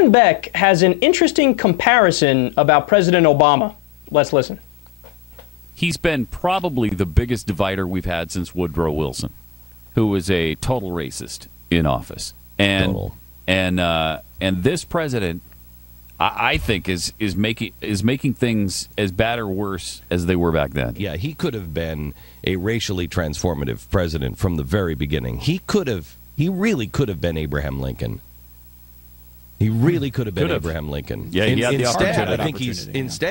Glenn Beck has an interesting comparison about President Obama. Let's listen. He's been probably the biggest divider we've had since Woodrow Wilson, who was a total racist in office. And this president, I think, is making things as bad or worse as they were back then. Yeah, he could have been a racially transformative president from the very beginning. He really could have been Abraham Lincoln. He really could have been Abraham Lincoln. Yeah, he had the opportunity. I think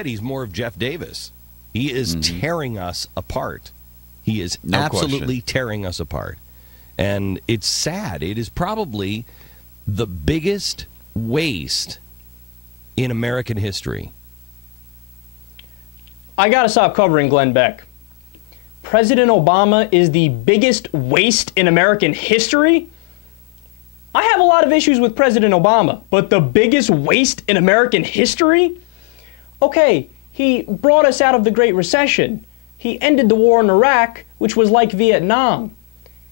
he's more of Jeff Davis. He is tearing us apart. He is absolutely tearing us apart. And it's sad. It is probably the biggest waste in American history. I got to stop covering Glenn Beck. President Obama is the biggest waste in American history? I have a lot of issues with President Obama, but the biggest waste in American history? Okay, he brought us out of the Great Recession. He ended the war in Iraq, which was like Vietnam.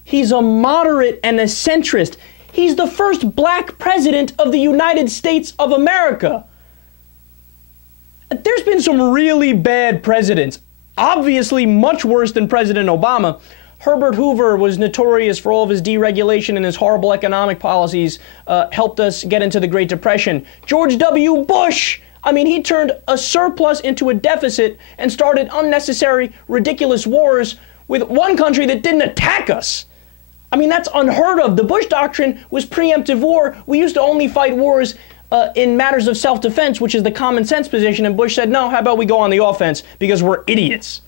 He's a moderate and a centrist. He's the first black president of the United States of America. There's been some really bad presidents, obviously much worse than President Obama. Herbert Hoover was notorious for all of his deregulation and his horrible economic policies, helped us get into the Great Depression. George W. Bush, I mean, he turned a surplus into a deficit and started unnecessary, ridiculous wars with one country that didn't attack us. I mean, that's unheard of. The Bush Doctrine was preemptive war. We used to only fight wars in matters of self-defense, which is the common sense position, and Bush said, no, how about we go on the offense because we're idiots.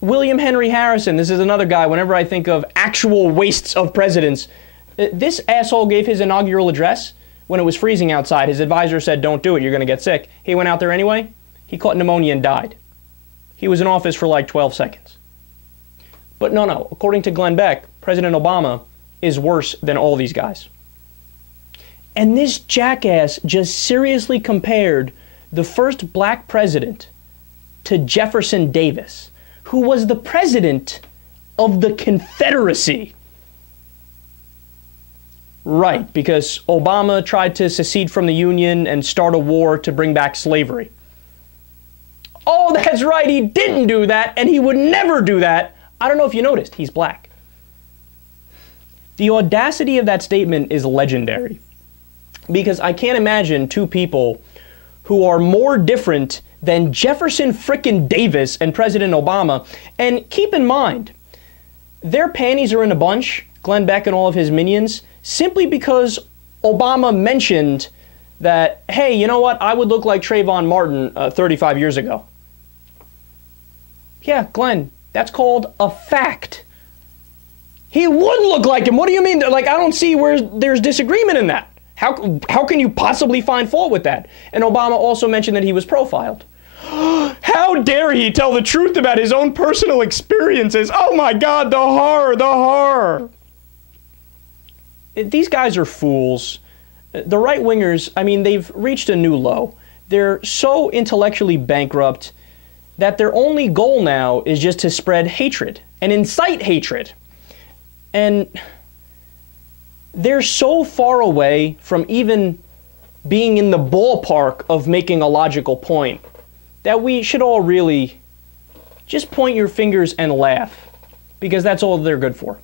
William Henry Harrison, this is another guy, whenever I think of actual wastes of presidents, this asshole gave his inaugural address when it was freezing outside. His advisor said, don't do it, you're going to get sick. He went out there anyway. He caught pneumonia and died. He was in office for like 12 seconds. But no, according to Glenn Beck, President Obama is worse than all these guys. And this jackass just seriously compared the first black president to Jefferson Davis, who was the president of the Confederacy. Right, because Obama tried to secede from the Union and start a war to bring back slavery. Oh, that's right, he didn't do that, and he would never do that. I don't know if you noticed, he's black. The audacity of that statement is legendary, because I can't imagine two people who are more different than Jefferson frickin' Davis and President Obama. And keep in mind, their panties are in a bunch, Glenn Beck and all of his minions, simply because Obama mentioned that, hey, you know what, I would look like Trayvon Martin 35 years ago. Yeah, Glenn, that's called a fact. He would look like him. What do you mean? Like, I don't see where there's disagreement in that. How can you possibly find fault with that? And Obama also mentioned that he was profiled. How dare he tell the truth about his own personal experiences? Oh my God, the horror, the horror. These guys are fools. The right-wingers, I mean, they've reached a new low. They're so intellectually bankrupt that their only goal now is just to spread hatred and incite hatred. And they're so far away from even being in the ballpark of making a logical point that we should all really just point your fingers and laugh, because that's all they're good for.